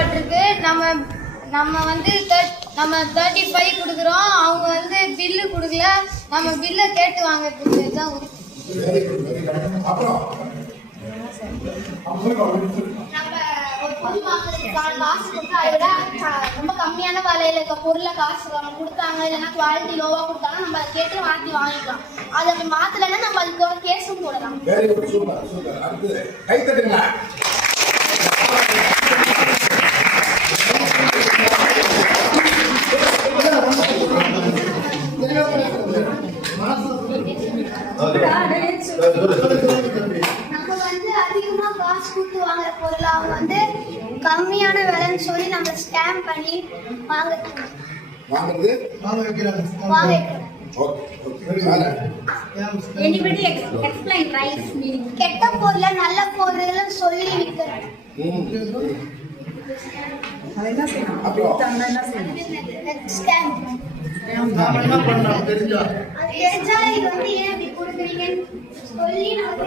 கொடுக்கப்பட்டிருக்கு. நம்ம வந்து நம்ம 35 கொடுக்குறோம். அவங்க வந்து பில்லு கொடுக்கல. நம்ம பில்லை கேட்டு வாங்கிறதுக்கு தான் காசு கொடுத்து அதை விட ரொம்ப கம்மியான விலையில இருக்க பொருளை காசு கொடுத்தாங்க, இல்லைன்னா குவாலிட்டி லோவா கொடுத்தாங்க, நம்ம அதை கேட்டு மாற்றி வாங்கிக்கலாம். அதை அப்படி மாத்தலைன்னா நம்ம அதுக்கு ஒரு கேஸும் போடலாம். நம்ம வந்து அதிகமா காசு கொடுத்து வாங்குற பொருள் அவங்க வந்து கம்மியான விலைன்னு சொல்லி நம்ம ஸ்கேம் பண்ணி கெட்ட பொருள நல்ல பொருள் சொல்லி விற்கிறேன். தெரிஞ்சா இது வந்து ஏன் இப்படி கொடுக்குறீங்கன்னு சொல்லி நம்ம